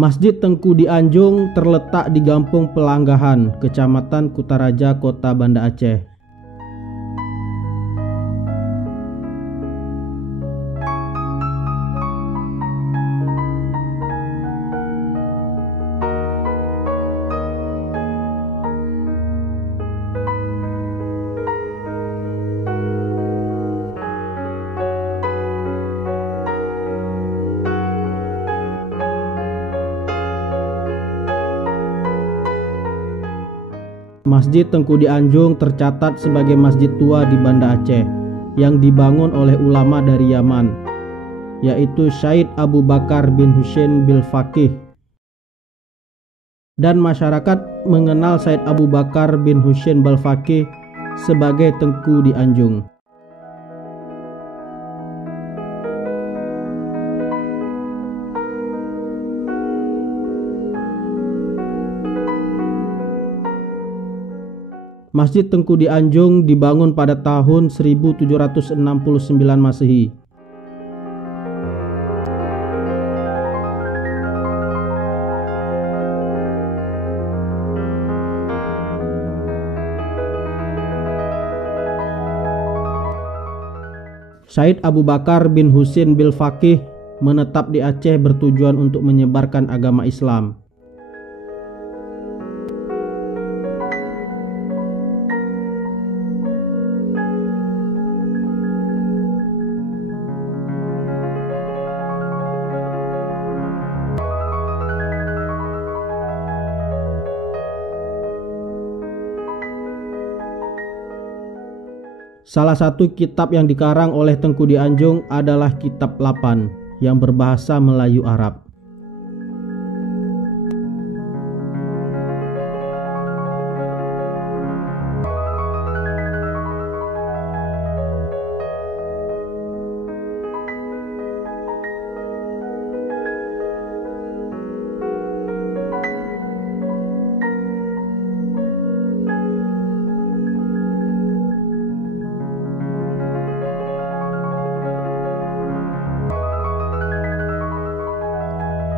Masjid Tengku di Anjung terletak di Gampung Pelanggahan, Kecamatan Kutaraja, Kota Banda Aceh. Masjid Tengku di Anjung tercatat sebagai masjid tua di Banda Aceh yang dibangun oleh ulama dari Yaman, yaitu Syed Abu Bakar bin Husain bil Faqih. Dan masyarakat mengenal Syed Abu Bakar bin Husain bil Faqih sebagai Tengku di Anjung. Masjid Tengku di Anjung dibangun pada tahun 1769 Masehi. Syed Abu Bakar bin Husain bil Faqih menetap di Aceh bertujuan untuk menyebarkan agama Islam. Salah satu kitab yang dikarang oleh Tengku di Anjung adalah Kitab Lapan yang berbahasa Melayu Arab.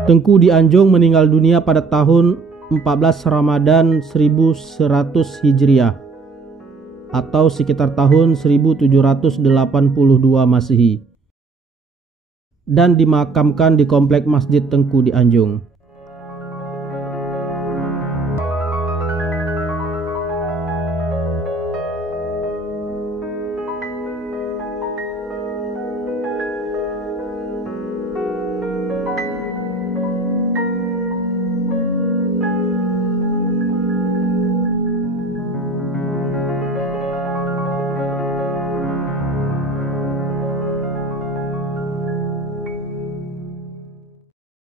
Tengku di Anjung meninggal dunia pada tahun 14 Ramadan 1100 Hijriah atau sekitar tahun 1782 Masehi dan dimakamkan di komplek Masjid Tengku di Anjung.